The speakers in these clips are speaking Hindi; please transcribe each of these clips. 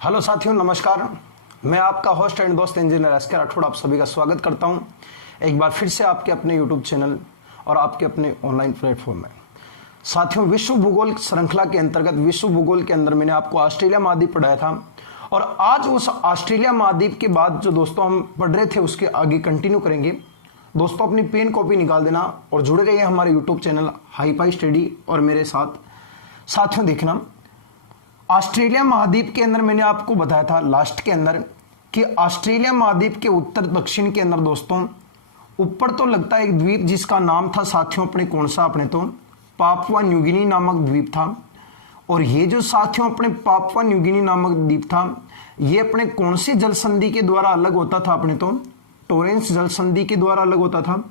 हेलो साथियों, नमस्कार। मैं आपका होस्ट एंड दोस्त इंजीनियर एस के राठौड़ आप सभी का स्वागत करता हूं एक बार फिर से आपके अपने यूट्यूब चैनल और आपके अपने ऑनलाइन प्लेटफॉर्म में। साथियों, विश्व भूगोल श्रृंखला के अंतर्गत विश्व भूगोल के अंदर मैंने आपको ऑस्ट्रेलिया महाद्वीप पढ़ाया था और आज उस ऑस्ट्रेलिया महाद्वीप के बाद जो दोस्तों हम पढ़ रहे थे उसके आगे कंटिन्यू करेंगे। दोस्तों, अपनी पेन कॉपी निकाल देना और जुड़े रहिए हमारे यूट्यूब चैनल हाईपाई स्टडी और मेरे साथ। साथियों, देखना, ऑस्ट्रेलिया महाद्वीप के अंदर मैंने आपको बताया था लास्ट के अंदर कि ऑस्ट्रेलिया महाद्वीप के उत्तर दक्षिण के अंदर दोस्तों ऊपर तो लगता है एक द्वीप जिसका नाम था साथियों अपने कौन सा, अपने तो पापुआ न्यू गिनी नामक द्वीप था। और ये जो साथियों अपने पापुआ न्यू गिनी नामक द्वीप था ये अपने कौन सी जल संधि के द्वारा अलग होता था, अपने तो टोरेंस जल संधि के द्वारा अलग होता था।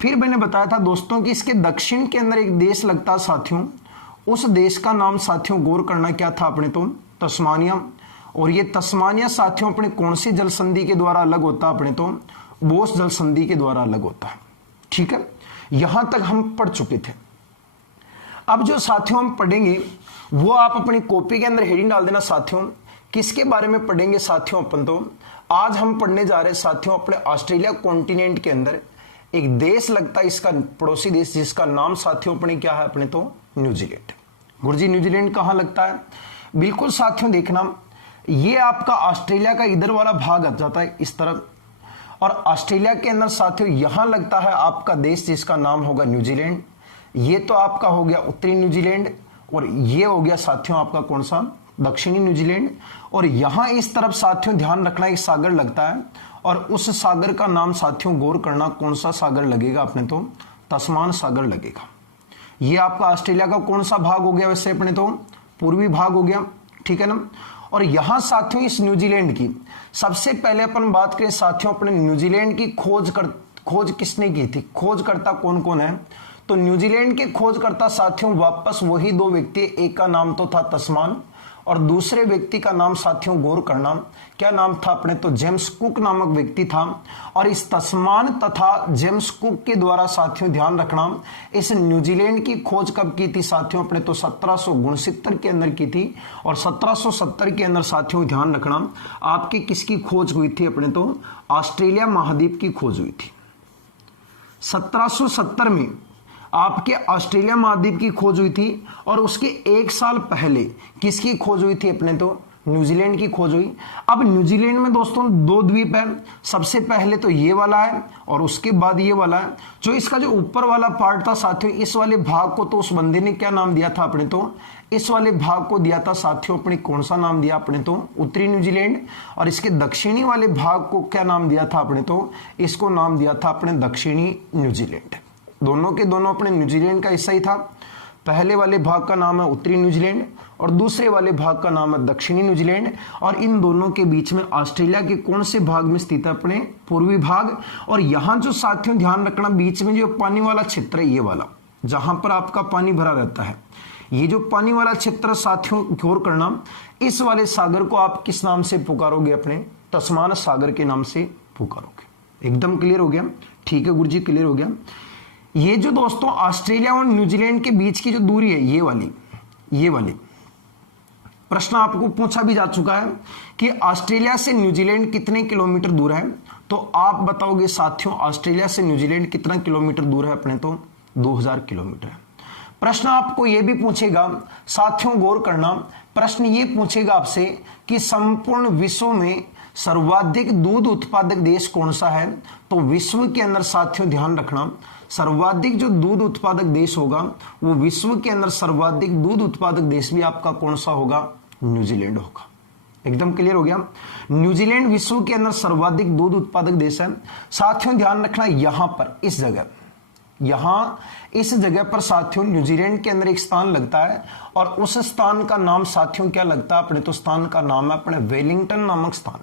फिर मैंने बताया था दोस्तों कि इसके दक्षिण के अंदर एक देश लगता साथियों, उस देश का नाम साथियों गौर करना क्या था, अपने तो तस्मानिया। और ये तस्मानिया साथियों अपने कौन सी जल संधि के द्वारा अलग होता, अपने तो बोस जल संधि के द्वारा अलग होता है। ठीक है, यहां तक हम पढ़ चुके थे। अब जो साथियों हम पढ़ेंगे वो आप अपनी कॉपी के अंदर हेडिंग डाल देना साथियों, किसके बारे में पढ़ेंगे साथियों। अपन तो आज हम पढ़ने जा रहे हैं साथियों अपने ऑस्ट्रेलिया कॉन्टिनेंट के अंदर एक देश लगता है, इसका पड़ोसी देश जिसका नाम साथियों अपने क्या है, अपने तो न्यूजीलैंड। गुरुजी, न्यूजीलैंड कहां लगता है? बिल्कुल साथियों, देखना, ये आपका ऑस्ट्रेलिया का इधर वाला भाग आ जाता है इस तरफ, और ऑस्ट्रेलिया के अंदर साथियों यहां लगता है आपका देश जिसका नाम होगा न्यूजीलैंड। ये तो आपका हो गया उत्तरी न्यूजीलैंड और ये हो गया साथियों आपका कौन सा, दक्षिणी न्यूजीलैंड। और यहां इस तरफ साथियों ध्यान रखना एक सागर लगता है और उस सागर का नाम साथियों गौर करना कौन सा सागर लगेगा, अपने तो तस्मान सागर लगेगा। ये आपका ऑस्ट्रेलिया का कौन सा भाग हो गया, वैसे अपने तो पूर्वी भाग हो गया। ठीक है ना। और यहां साथियों इस न्यूजीलैंड की सबसे पहले अपन बात करें साथियों अपने न्यूजीलैंड की खोज किसने की थी, खोजकर्ता कौन कौन है? तो न्यूजीलैंड के खोजकर्ता साथियों वापस वही दो व्यक्ति, एक का नाम तो था तस्मान और दूसरे व्यक्ति का नाम साथियों गौर करना क्या नाम था, अपने तो जेम्स कुक नामक व्यक्ति था। और इस तस्मान तथा जेम्स कुक के द्वारा साथियों ध्यान रखना इस न्यूजीलैंड की खोज कब की थी साथियों, अपने तो 1769 के अंदर की थी। और 1770 के अंदर साथियों ध्यान रखना आपकी किसकी खोज हुई थी, अपने तो ऑस्ट्रेलिया महाद्वीप की खोज हुई थी। 1770 में आपके ऑस्ट्रेलिया महाद्वीप की खोज हुई थी और उसके एक साल पहले किसकी खोज हुई थी, अपने तो न्यूजीलैंड की खोज हुई। अब न्यूजीलैंड में दोस्तों दो द्वीप है, सबसे पहले तो ये वाला है और उसके बाद ये वाला है। जो इसका जो ऊपर वाला पार्ट था साथियों, इस वाले भाग को तो उस बंदे ने क्या नाम दिया था, अपने तो इस वाले भाग को दिया था साथियों अपने कौन सा नाम दिया, अपने तो उत्तरी न्यूजीलैंड। और इसके दक्षिणी वाले भाग को क्या नाम दिया था, अपने तो इसको नाम दिया था अपने दक्षिणी न्यूजीलैंड। दोनों के दोनों अपने न्यूजीलैंड का हिस्सा ही था। पहले वाले भाग का नाम है उत्तरी न्यूजीलैंड और दूसरे वाले भाग का नाम है दक्षिणी न्यूजीलैंड। और इन दोनों के बीच में ऑस्ट्रेलिया के कौन से भाग में स्थित है, अपने पूर्वी भाग। और यहां जो साथियों ध्यान रखना बीच में जो पानी वाला क्षेत्र है ये वाला, जहां पर आपका पानी भरा रहता है, ये जो पानी वाला क्षेत्र साथियों गौर करना, इस वाले सागर को आप किस नाम से पुकारोगे, अपने तस्मान सागर के नाम से पुकारोगे। एकदम क्लियर हो गया? ठीक है गुरुजी, क्लियर हो गया। ये जो दोस्तों ऑस्ट्रेलिया और न्यूजीलैंड के बीच की जो दूरी है ये वाली प्रश्न आपको पूछा भी जा चुका है कि ऑस्ट्रेलिया से न्यूजीलैंड कितने किलोमीटर दूर है। तो आप बताओगे साथियों ऑस्ट्रेलिया से न्यूजीलैंड कितना किलोमीटर दूर है, अपने तो 2000 किलोमीटर है। प्रश्न आपको यह भी पूछेगा साथियों, गौर करना, प्रश्न ये पूछेगा आपसे कि संपूर्ण विश्व में सर्वाधिक दूध उत्पादक देश कौन सा है। तो विश्व के अंदर साथियों ध्यान रखना सर्वाधिक जो दूध उत्पादक देश होगा वो विश्व के अंदर सर्वाधिक दूध उत्पादक देश भी आपका कौन सा होगा, न्यूजीलैंड होगा। एकदम क्लियर हो गया? न्यूजीलैंड विश्व के अंदर सर्वाधिक दूध उत्पादक देश है। साथियों ध्यान रखना यहां पर इस जगह पर साथियों न्यूजीलैंड के अंदर एक स्थान लगता है और उस स्थान का नाम साथियों क्या लगता है, अपने तो स्थान का नाम है अपने वेलिंगटन नामक स्थान।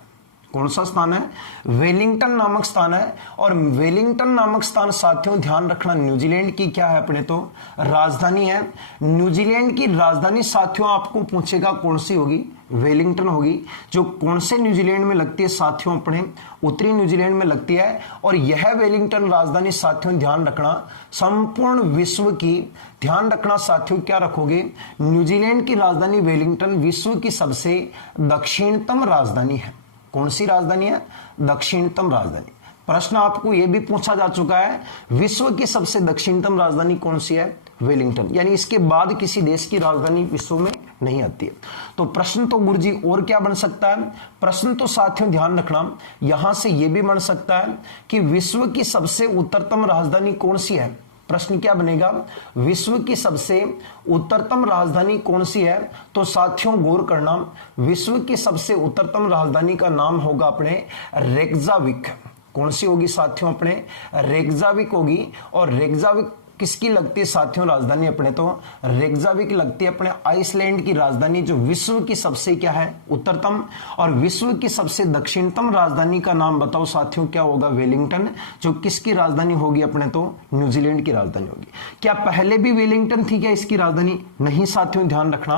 कौन सा स्थान है? वेलिंगटन नामक स्थान है। और वेलिंगटन नामक स्थान साथियों ध्यान रखना न्यूजीलैंड की क्या है अपने तो राजधानी है। न्यूजीलैंड की राजधानी साथियों आपको पूछेगा कौन सी होगी? वेलिंगटन होगी, जो कौन से न्यूजीलैंड में लगती है साथियों? अपने उत्तरी न्यूजीलैंड में लगती है। और यह वेलिंगटन राजधानी साथियों ध्यान रखना संपूर्ण विश्व की, ध्यान रखना साथियों क्या रखोगे? न्यूजीलैंड की राजधानी वेलिंगटन विश्व की सबसे दक्षिणतम राजधानी है। कौन सी राजधानी है? दक्षिणतम राजधानी। प्रश्न आपको यह भी पूछा जा चुका है, विश्व की सबसे दक्षिणतम राजधानी कौन सी है? वेलिंगटन। यानी इसके बाद किसी देश की राजधानी विश्व में नहीं आती है। तो प्रश्न तो गुरुजी और क्या बन सकता है? प्रश्न तो साथियों ध्यान रखना यहां से यह भी बन सकता है कि विश्व की सबसे उत्तरतम राजधानी कौन सी है? प्रश्न क्या बनेगा? विश्व की सबसे उत्तरतम राजधानी कौन सी है? तो साथियों गौर करना, विश्व की सबसे उत्तरतम राजधानी का नाम होगा अपने रेकजाविक। कौन सी होगी साथियों? अपने रेकजाविक होगी। और रेकजाविक किसकी लगती है साथियों राजधानी? अपने तो रेकजाविक लगती है अपने आइसलैंड की राजधानी, जो विश्व की सबसे क्या है? उत्तरतम। और विश्व की सबसे दक्षिणतम राजधानी का नाम बताओ साथियों क्या होगा? वेलिंगटन, जो किसकी राजधानी होगी? अपने तो न्यूजीलैंड की राजधानी होगी। क्या पहले भी वेलिंगटन थी क्या इसकी राजधानी? नहीं साथियों ध्यान रखना,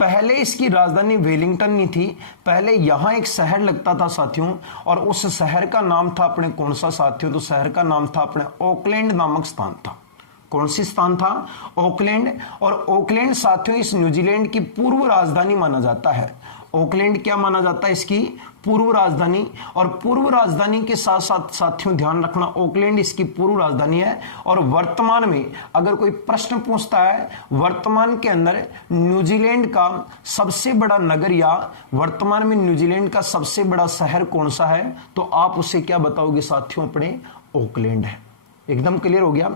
पहले इसकी राजधानी वेलिंगटन नहीं थी। पहले यहां एक शहर लगता था साथियों, और उस शहर का नाम था अपने कौन सा साथियों? तो शहर का नाम था अपने ऑकलैंड नामक स्थान था। कौन सी स्थान था? ऑकलैंड। और ऑकलैंड साथियों इस न्यूजीलैंड की पूर्व राजधानी माना जाता है। ऑकलैंड क्या माना जाता है? इसकी पूर्व राजधानी। और पूर्व राजधानी के साथ साथ साथियों ध्यान रखना ऑकलैंड इसकी पूर्व राजधानी है। और वर्तमान में अगर कोई प्रश्न पूछता है वर्तमान के अंदर न्यूजीलैंड का सबसे बड़ा नगर या वर्तमान में न्यूजीलैंड का सबसे बड़ा शहर कौन सा है, तो आप उसे क्या बताओगे साथियों? अपने ऑकलैंड है। एकदम क्लियर हो गया।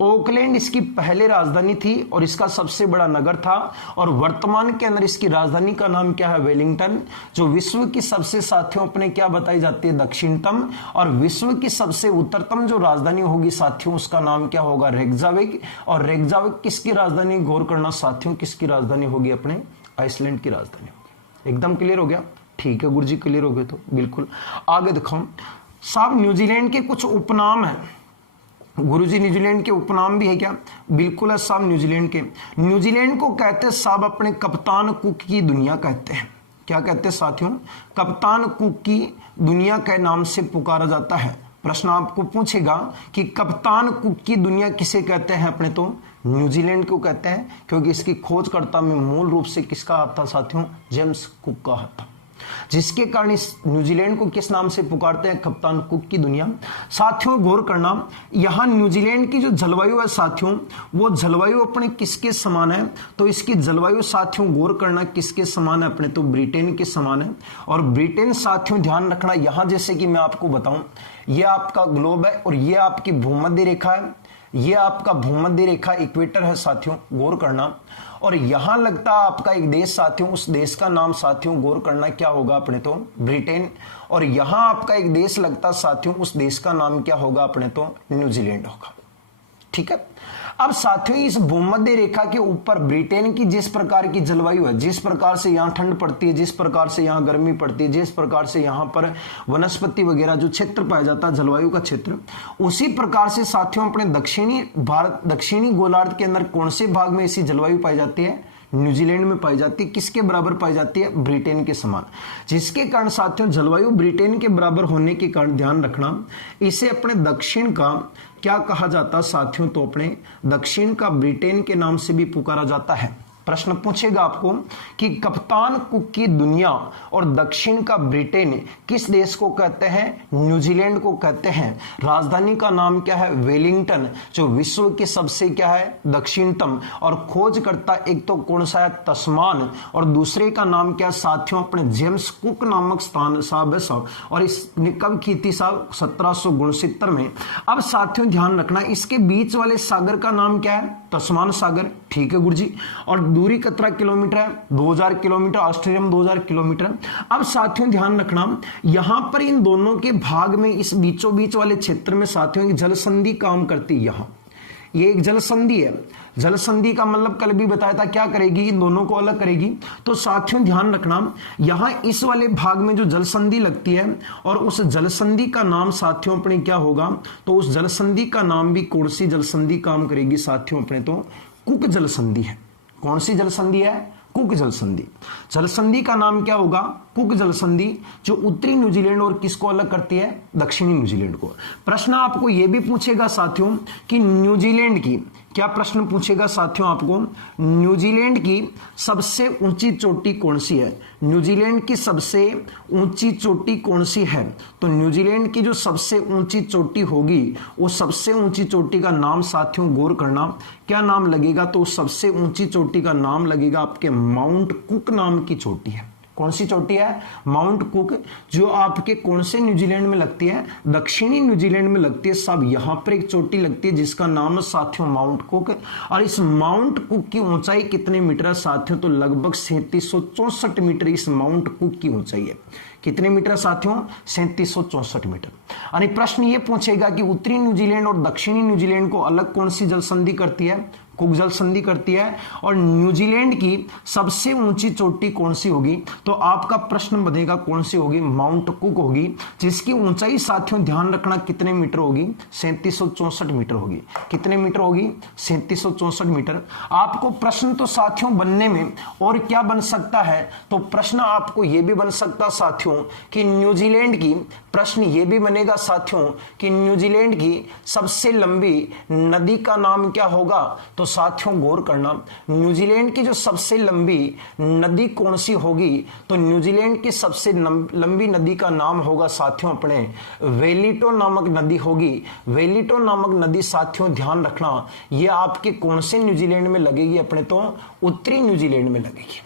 ऑकलैंड इसकी पहले राजधानी थी और इसका सबसे बड़ा नगर था। और वर्तमान के अंदर इसकी राजधानी का नाम क्या है? वेलिंगटन, जो विश्व की सबसे साथियों अपने क्या बताई जाती है? दक्षिणतम। और विश्व की सबसे उत्तरतम जो राजधानी होगी साथियों उसका नाम क्या होगा? रेकजाविक। और रेकजाविक किसकी राजधानी? गौर करना साथियों, किसकी राजधानी होगी? अपने आइसलैंड की राजधानी होगी। एकदम क्लियर हो गया? ठीक है गुरुजी, क्लियर हो गए तो बिल्कुल आगे दिखाऊं साहब। न्यूजीलैंड के कुछ उपनाम है गुरुजी, न्यूजीलैंड के उपनाम भी है क्या? बिल्कुल है साहब। न्यूजीलैंड के, न्यूजीलैंड को कहते हैं साहब अपने कप्तान कुक की दुनिया कहते हैं। क्या कहते हैं साथियों? कप्तान कुक की दुनिया के नाम से पुकारा जाता है। प्रश्न आपको पूछेगा कि कप्तान कुक की दुनिया किसे कहते हैं? अपने तो न्यूजीलैंड को कहते हैं, क्योंकि इसकी खोजकर्ता में मूल रूप से किसका हाथ था साथियों? जेम्स कुक का हाथ था, जिसके कारण इस न्यूजीलैंड को किस नाम से पुकारते हैं? कप्तान कुक की दुनिया। साथियों गौर करना, यहां न्यूजीलैंड की जो जलवायु है साथियों, वो जलवायु अपने किसके समान है? तो इसकी जलवायु साथियों गौर करना किसके समान है? अपने तो ब्रिटेन के समान है। और ब्रिटेन साथियों ध्यान रखना, यहां जैसे कि मैं आपको बताऊं, ये आपका ग्लोब है और ये आपकी भूमध्य रेखा है, ये आपका भूमध्य रेखा इक्वेटर है साथियों, गौर करना। और यहां लगता है आपका एक देश साथियों, उस देश का नाम साथियों गौर करना क्या होगा? अपने तो ब्रिटेन। और यहां आपका एक देश लगता साथियों, उस देश का नाम क्या होगा? अपने तो न्यूजीलैंड होगा। ठीक है। अब साथियों इस भूमध्य रेखा के ऊपर ब्रिटेन की जिस प्रकार की जलवायु है, जिस प्रकार से यहां ठंड पड़ती है, जिस प्रकार से यहां गर्मी पड़ती है, जिस प्रकार से यहां पर वनस्पति वगैरह जो क्षेत्र पाया जाता है जलवायु का क्षेत्र, उसी प्रकार से साथियों अपने दक्षिणी गोलार्ध के अंदर कौन से भाग में ऐसी जलवायु पाई जाती है? न्यूजीलैंड में पाई जाती है। किसके बराबर पाई जाती है? ब्रिटेन के समान। जिसके कारण साथियों जलवायु ब्रिटेन के बराबर होने के कारण ध्यान रखना, इसे अपने दक्षिण का क्या कहा जाता साथियों? तो अपने दक्षिण का ब्रिटेन के नाम से भी पुकारा जाता है। प्रश्न पूछेगा आपको कि कप्तान कुक की दुनिया और दक्षिण का ब्रिटेन किस देश को कहते हैं? न्यूजीलैंड को कहते हैं। राजधानी का नाम क्या है? वेलिंगटन, जो विश्व की सबसे क्या है? दक्षिणतम। और खोजकर्ता एक तो कौन सा है? तस्मान, और दूसरे का नाम क्या साथियों? अपने जेम्स कुक नामक स्थान साहब है साहब। और इसने कब की थी साहब? 1769 में। अब साथियों ध्यान रखना, इसके बीच वाले सागर का नाम क्या है? तस्मान सागर। ठीक है गुरुजी। और दूरी कितना किलोमीटर है? 2000 किलोमीटर। ऑस्ट्रेलिया में 2000 किलोमीटर। अब साथियों ध्यान रखना, यहां पर इन दोनों के भाग में इस बीचों बीच वाले क्षेत्र में साथियों की जल संधि काम करती है। यहां ये एक जल संधि है। जल संधि का मतलब कल भी बताया था क्या करेगी, इन दोनों को अलग करेगी। तो साथियों ध्यान रखना, यहां इस वाले भाग में जो जल संधि लगती है और उस जल संधि का नाम साथियों अपने क्या होगा, तो उस जल संधि का नाम भी कौन सी जल संधि काम करेगी साथियों अपने, तो कुक जल संधि है। कौन सी जल संधि है, कुक जल संधि। जल संधि का नाम क्या होगा, कुक जल संधि, जो उत्तरी न्यूजीलैंड और किसको अलग करती है, दक्षिणी न्यूजीलैंड को। प्रश्न आपको यह भी पूछेगा साथियों कि न्यूजीलैंड की, क्या प्रश्न पूछेगा साथियों आपको, न्यूजीलैंड की सबसे ऊंची चोटी कौन सी है, न्यूजीलैंड की सबसे ऊंची चोटी कौन सी है। तो न्यूजीलैंड की जो सबसे ऊंची चोटी होगी, वो सबसे ऊंची चोटी का नाम साथियों गौर करना, क्या नाम लगेगा, तो सबसे ऊंची चोटी का नाम लगेगा आपके माउंट कुक नाम की चोटी है। कौन सी चोटी है, माउंट कुक, जो आपके कौन से न्यूजीलैंड में लगती है, दक्षिणी न्यूजीलैंड में लगती है। सब यहां पर एक चोटी लगती है जिसका नाम है साथियों माउंट कुक। और इस माउंट कुक की ऊंचाई कितने मीटर है साथियों, तो लगभग 3764 मीटर इस माउंट कुक की ऊंचाई है। कितने मीटर साथियों, 3764 मीटर। यानी प्रश्न ये पूछेगा कि उत्तरी न्यूजीलैंड और दक्षिणी न्यूजीलैंड को अलग कौन सी जल संधि करती है, कुक जल संधि करती है। और न्यूजीलैंड की सबसे ऊंची चोटी कौन सी होगी, तो आपका प्रश्न बनेगा कौन सी होगी, माउंट कुक होगी, जिसकी ऊंचाई साथियों ध्यान रखना कितने मीटर होगी, 3764 मीटर होगी। कितने मीटर होगी, 3764 मीटर। आपको प्रश्न तो साथियों बनने में और क्या बन सकता है, तो प्रश्न आपको यह भी बन सकता साथियों कि न्यूजीलैंड की, प्रश्न यह भी बनेगा साथियों कि न्यूजीलैंड की सबसे लंबी नदी का नाम क्या होगा। तो साथियों गौर करना, न्यूजीलैंड की जो सबसे लंबी नदी कौन सी होगी, तो न्यूजीलैंड की सबसे लंबी नदी का नाम होगा साथियों अपने वेलिटो नामक नदी होगी। वेलिटो नामक नदी साथियों ध्यान रखना, यह आपके कौन से न्यूजीलैंड में लगेगी, अपने तो उत्तरी न्यूजीलैंड में लगेगी।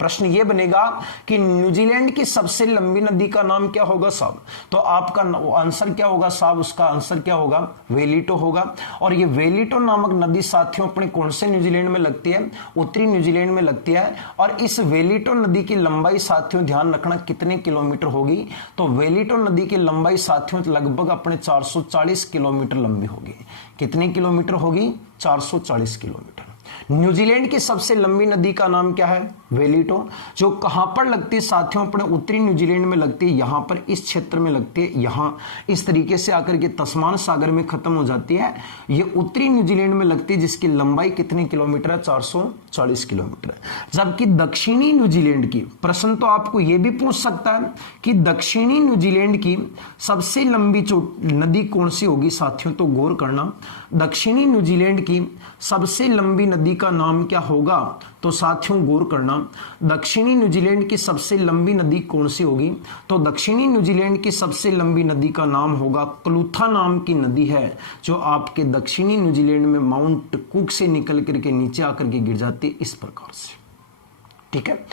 प्रश्न यह बनेगा कि न्यूजीलैंड की सबसे लंबी नदी का नाम क्या होगा साहब, तो आपका आंसर क्या होगा साहब, उसका आंसर क्या होगा, वेलिटो होगा। और ये वेलिटो नामक नदी साथियों अपने कौन से न्यूजीलैंड में लगती है, उत्तरी न्यूजीलैंड में लगती है। और इस वेलिटो नदी की लंबाई साथियों ध्यान रखना कितने किलोमीटर होगी, तो वेलिटो नदी की लंबाई साथियों लगभग अपने 440 किलोमीटर लंबी होगी। कितने किलोमीटर होगी, 440 किलोमीटर। न्यूजीलैंड की सबसे लंबी नदी का नाम क्या है, वेलिटो, जो कहां पर लगती है साथियों, अपने उत्तरी न्यूजीलैंड में लगती है, यहां पर इस क्षेत्र में लगती है, यहां इस तरीके से आकर के तस्मान सागर में खत्म हो जाती है। ये उत्तरी न्यूजीलैंड में लगती है, जिसकी लंबाई कितने किलोमीटर है, 440 किलोमीटर। जबकि दक्षिणी न्यूजीलैंड की, प्रश्न तो आपको यह भी पूछ सकता है कि दक्षिणी न्यूजीलैंड की सबसे लंबी नदी कौन सी होगी साथियों, तो गौर करना, दक्षिणी न्यूजीलैंड की सबसे लंबी नदी का नाम क्या होगा, तो साथियों गौर करना, दक्षिणी न्यूजीलैंड की सबसे लंबी नदी कौन सी होगी, तो दक्षिणी न्यूजीलैंड की सबसे लंबी नदी का नाम होगा क्लूथा नाम की नदी है, जो आपके दक्षिणी न्यूजीलैंड में माउंट कुक से निकल करके नीचे आकर के गिर जाती है, इस प्रकार से। ठीक है,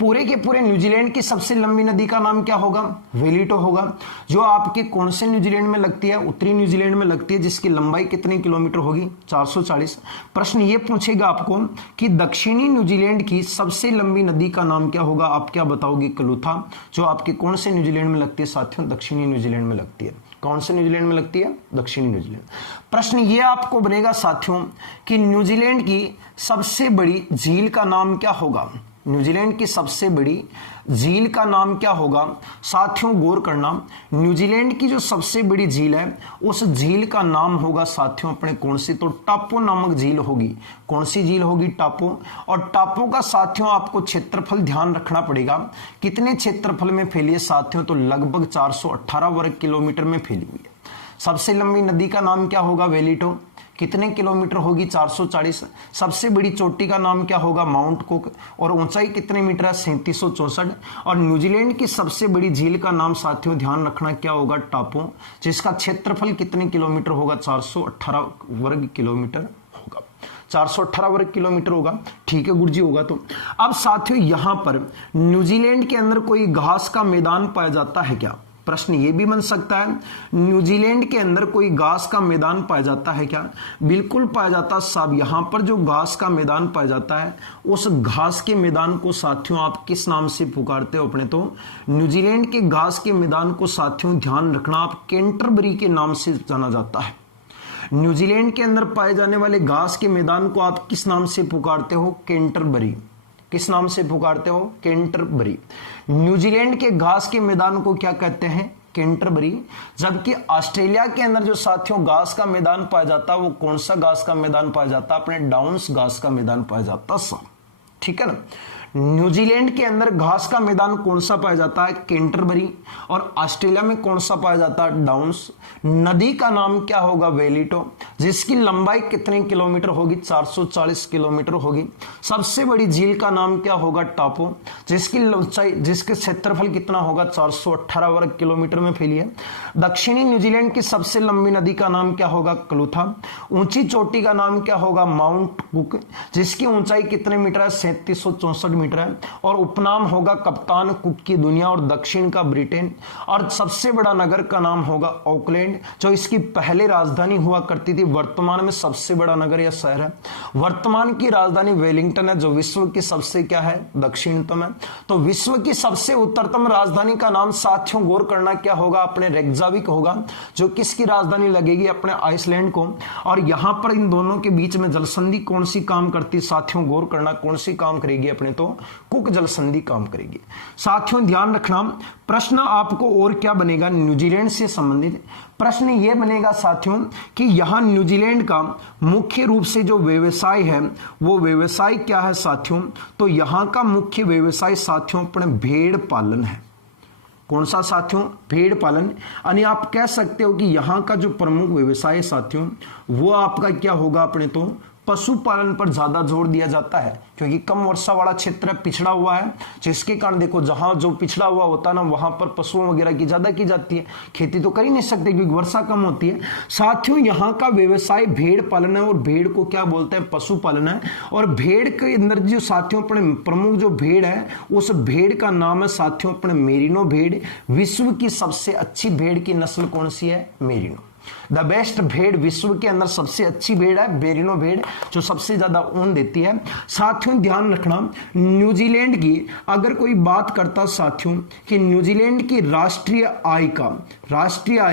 पूरे के पूरे न्यूजीलैंड की सबसे लंबी नदी का नाम क्या होगा, वेलिटो होगा, जो आपके कौन से न्यूजीलैंड में लगती है, उत्तरी न्यूजीलैंड में लगती है, जिसकी लंबाई कितने किलोमीटर होगी, 440। प्रश्न ये पूछेगा आपको कि दक्षिणी न्यूजीलैंड की सबसे लंबी नदी का नाम क्या होगा, आप क्या बताओगे, क्लूथा, जो आपके कौन से न्यूजीलैंड में लगती है साथियों, दक्षिणी न्यूजीलैंड में लगती है। कौन से न्यूजीलैंड में लगती है, दक्षिणी न्यूजीलैंड। प्रश्न ये आपको बनेगा साथियों कि न्यूजीलैंड की सबसे बड़ी झील का नाम क्या होगा, न्यूजीलैंड की सबसे बड़ी झील का नाम क्या होगा साथियों, गौर करना, न्यूजीलैंड की जो सबसे बड़ी झील है, उस झील का नाम होगा साथियों अपने कौन सी, तो टापो नामक झील होगी। कौन सी झील होगी, टापो। और टापो का साथियों आपको क्षेत्रफल ध्यान रखना पड़ेगा, कितने क्षेत्रफल में फैली है साथियों, तो लगभग 418 वर्ग किलोमीटर में फैली हुई है। सबसे लंबी नदी का नाम क्या होगा, वेलिटो, कितने किलोमीटर होगी, 440। सबसे बड़ी चोटी का नाम क्या होगा, माउंट कुक, और ऊंचाई कितने मीटर है, 3764। और न्यूजीलैंड की सबसे बड़ी झील का नाम साथियों ध्यान रखना क्या होगा, टापो, जिसका क्षेत्रफल कितने किलोमीटर होगा, 418 वर्ग किलोमीटर होगा, 418 वर्ग किलोमीटर होगा। ठीक है गुरुजी, होगा। तो अब साथियों यहां पर न्यूजीलैंड के अंदर कोई घास का मैदान पाया जाता है क्या, प्रश्न ये भी बन सकता है, न्यूजीलैंड के अंदर कोई घास का मैदान पाया जाता है क्या, बिल्कुल पाया जाता साहब। यहां पर जो घास का मैदान पाया जाता है, उस घास के मैदान को साथियों आप किस नाम से पुकारते हो, अपने तो न्यूजीलैंड के घास के मैदान को साथियों ध्यान रखना आप कैंटरबरी के नाम से जाना जाता है। न्यूजीलैंड के अंदर पाए जाने वाले घास के मैदान को आप किस नाम से पुकारते हो? कैंटरबरी। किस नाम से पुकारते हो? कैंटरबरी। न्यूजीलैंड के घास के मैदान को क्या कहते हैं? कैंटरबरी। जबकि ऑस्ट्रेलिया के अंदर जो साथियों घास का मैदान पाया जाता है वो कौन सा घास का मैदान पाया जाता है? अपने डाउन्स घास का मैदान पाया जाता है। ठीक है ना। न्यूजीलैंड के अंदर घास का मैदान कौन सा पाया जाता है? कैंटरबरी। और ऑस्ट्रेलिया में कौन सा पाया जाता है? डाउन्स। नदी का नाम क्या होगा? वेलिटो। जिसकी लंबाई कितने किलोमीटर होगी? 440 किलोमीटर होगी। सबसे बड़ी झील का नाम क्या होगा? टापो। जिसकी ऊंचाई, जिसके क्षेत्रफल कितना होगा? 418 वर्ग किलोमीटर में फैली है। दक्षिणी न्यूजीलैंड की सबसे लंबी नदी का नाम क्या होगा? क्लूथा। ऊंची चोटी का नाम क्या होगा? Mount cook. जिसकी ऊंचाई कितने मीटर है? 3764 मीटर है। और उपनाम होगा कप्तान कुक की दुनिया और दक्षिण का ब्रिटेन। और सबसे बड़ा नगर का नाम होगा ऑकलैंड, जो इसकी पहले राजधानी हुआ करती थी। वर्तमान में सबसे बड़ा नगर या शहर है। वर्तमान की राजधानी वेलिंगटन है, जो विश्व की सबसे क्या है? दक्षिणतम है। तो विश्व की सबसे उत्तरतम राजधानी का नाम साथियों गौर करना क्या होगा? अपने रेकजाविक होगा, जो किसकी राजधानी लगेगी? अपने आइसलैंड को। और यहां पर इन दोनों के बीच में जलसंधि कौन सी काम करती? साथियों गौर करना, कौन सी काम करेगी? अपने तो कुक जलसंधि काम करेगी। साथियों ध्यान रखना, प्रश्न आपको और क्या बनेगा न्यूजीलैंड से संबंधित? प्रश्न यह बनेगा साथियों कि यहां न्यूजीलैंड का मुख्य रूप से जो व्यवसाय है वो व्यवसाय क्या है साथियों? तो यहां का मुख्य व्यवसाय साथियों अपने भेड़ पालन है। कौन सा साथियों? भेड़ पालन। यानी आप कह सकते हो कि यहां का जो प्रमुख व्यवसाय है साथियों वो आपका क्या होगा? अपने तो पशुपालन पर ज्यादा जोर दिया जाता है, क्योंकि कम वर्षा वाला क्षेत्र पिछड़ा हुआ है, जिसके कारण देखो जहां जो पिछड़ा हुआ होता है ना वहां पर पशुओं वगैरह की ज्यादा की जाती है। खेती तो कर ही नहीं सकते क्योंकि वर्षा कम होती है। साथियों यहाँ का व्यवसाय भेड़ पालन है और भेड़ को क्या बोलते हैं? पशुपालन है। और भेड़ के अंदर जो साथियों अपने प्रमुख जो भेड़ है उस भेड़ का नाम है साथियों अपने मेरिनो भेड़। विश्व की सबसे अच्छी भेड़ की नस्ल कौन सी है? मेरिनो। द बेस्ट भेड़, विश्व के अंदर सबसे अच्छी भेड़ है मेरिनो भेड़, जो सबसे ज्यादा ऊन देती है। साथियों ध्यान रखना, न्यूजीलैंड की अगर कोई बात करता साथियों कि न्यूजीलैंड की राष्ट्रीय आय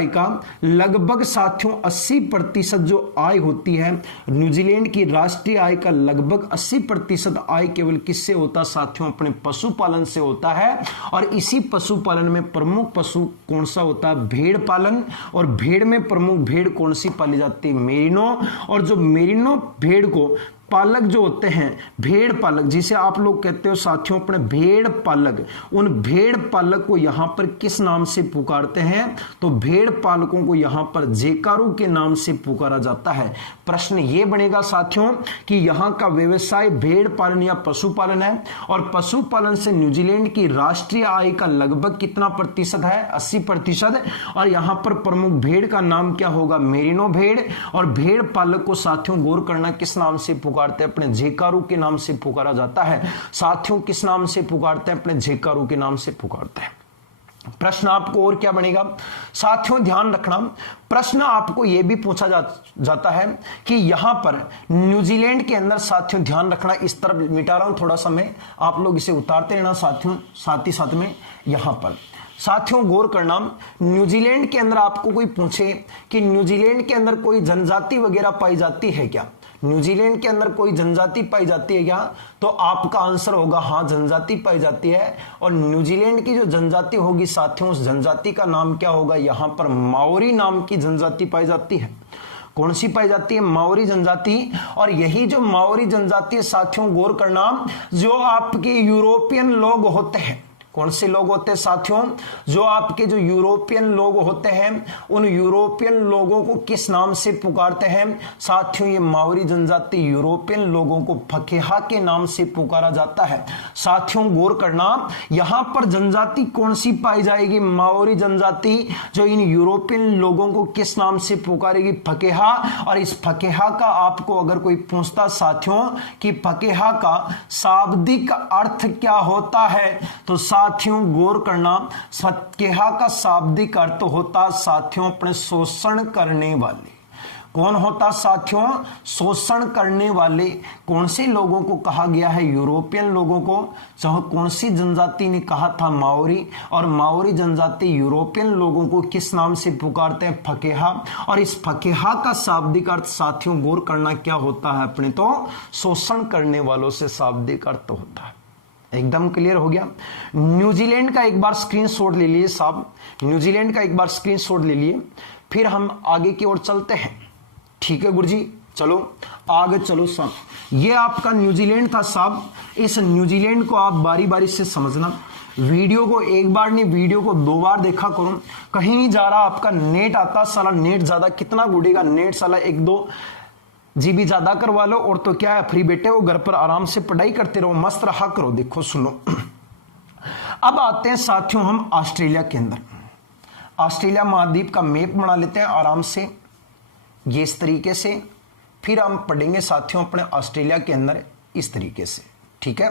का लगभग साथियों 80% जो आय होती है, न्यूजीलैंड की राष्ट्रीय आय का लगभग 80% आय केवल किससे होता साथियों? अपने पशुपालन से होता है। और इसी पशुपालन में प्रमुख पशु कौन सा होता है? भेड़ पालन। और भेड़ में प्रमुख भेड़ कौन सी पाली जाती है? मेरिनो। और जो मेरिनो भेड़ को पालक जो होते हैं, भेड़ पालक जिसे आप लोग कहते हो साथियों अपने भेड़ पालक, उन भेड़ पालक को यहां पर किस नाम से पुकारते हैं? तो भेड़ पालकों को यहां पर जेकारू के नाम से पुकारा जाता है। प्रश्न यह बनेगा साथियों कि यहां का व्यवसाय भेड़ पालन या पशुपालन है। और पशुपालन से न्यूजीलैंड की राष्ट्रीय आय का लगभग कितना प्रतिशत है? 80%। और यहां पर प्रमुख भेड़ का नाम क्या होगा? मेरिनो भेड़। और भेड़ पालक को साथियों गौर करना किस नाम से पुकारते हैं? अपने जेकारू के नाम से पुकारा जाता है। साथियों किस नाम से पुकारते हैं? अपने जेकारू के नाम से पुकारते हैं। प्रश्न आपको और क्या बनेगा साथियों? ध्यान रखना, प्रश्न आपको यह भी पूछा जाता है कि यहां पर न्यूजीलैंड के अंदर साथियों ध्यान रखना, इस तरफ मिटा रहा हूं थोड़ा समय, आप लोग इसे उतारते रहना साथियों साथ ही साथ में। यहां पर साथियों गौर करना, न्यूजीलैंड के अंदर आपको कोई पूछे कि न्यूजीलैंड के अंदर कोई जनजाति वगैरह पाई जाती है क्या? न्यूजीलैंड के अंदर कोई जनजाति पाई जाती है क्या? तो आपका आंसर होगा हाँ, जनजाति पाई जाती है। और न्यूजीलैंड की जो जनजाति होगी साथियों, उस जनजाति का नाम क्या होगा? यहां पर माओरी नाम की जनजाति पाई जाती है। कौन सी पाई जाती है? माओरी जनजाति। और यही जो माओरी जनजाति है साथियों गौर करना, जो आपके यूरोपियन लोग होते हैं, कौन से लोग होते हैं साथियों? जो आपके जो यूरोपियन लोग होते हैं, उन यूरोपियन लोगों को किस नाम से पुकारते हैं साथियों? ये माओरी जनजाति यूरोपियन लोगों को फकेहा के नाम से पुकारा जाता है। साथियों गौर करना, यहां पर जनजाति कौन सी पाई जाएगी? माओरी जनजाति, जो इन यूरोपियन लोगों को किस नाम से पुकारेगी? फकेहा। और इस फकेहा का आपको अगर कोई पूछता साथियों कि फकेहा का शाब्दिक अर्थ क्या होता है, तो साथियों गौर करना, फकेहा का शाब्दिक अर्थ होता साथियों अपने शोषण करने वाले। कौन होता साथियों? शोषण करने वाले। कौन से लोगों को कहा गया है? यूरोपियन लोगों को। चाहे कौन सी जनजाति ने कहा था? माओरी। और माओरी जनजाति यूरोपियन लोगों को किस नाम से पुकारते हैं? फकेहा। और इस फकेहा का शाब्दिक अर्थ साथियों गौर करना क्या होता है अपने तो? शोषण करने वालों से शाब्दिक अर्थ होता है। एकदम क्लियर हो गया। न्यूजीलैंड का एक बार स्क्रीनशॉट ले लिए साहब, न्यूजीलैंड का एक बार स्क्रीनशॉट ले लिए, फिर हम आगे की ओर चलते हैं। ठीक है गुरुजी, चलो आगे चलो साहब। ये आपका न्यूजीलैंड था साहब। इस न्यूजीलैंड को आप बारी बारी से समझना। वीडियो को एक बार नहीं, वीडियो को 2 बार देखा करो। कहीं नहीं जा रहा आपका नेट आता, साला नेट ज्यादा कितना गुड़ेगा नेट, साला 1-2 जीबी ज्यादा करवा लो और तो क्या है, फ्री बैठे हो घर पर आराम से पढ़ाई करते रहो, मस्त रहा करो। देखो सुनो, अब आते हैं साथियों हम ऑस्ट्रेलिया के अंदर। ऑस्ट्रेलिया महाद्वीप का मैप बना लेते हैं आराम से, ये इस तरीके से। फिर हम पढ़ेंगे साथियों अपने ऑस्ट्रेलिया के अंदर इस तरीके से। ठीक है,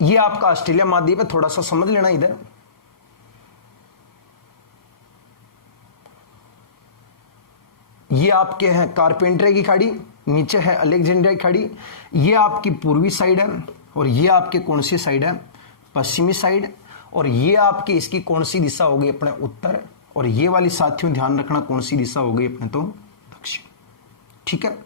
ये आपका ऑस्ट्रेलिया महाद्वीप है, थोड़ा सा समझ लेना इधर। ये आपके हैं कारपेंटर की खाड़ी, नीचे है अलेक्जेंड्रिया की खाड़ी। ये आपकी पूर्वी साइड है और ये आपके कौन सी साइड है? पश्चिमी साइड। और ये आपकी इसकी कौन सी दिशा होगी? अपने उत्तर। और ये वाली साथियों ध्यान रखना कौन सी दिशा होगी? अपने तो दक्षिण। ठीक है,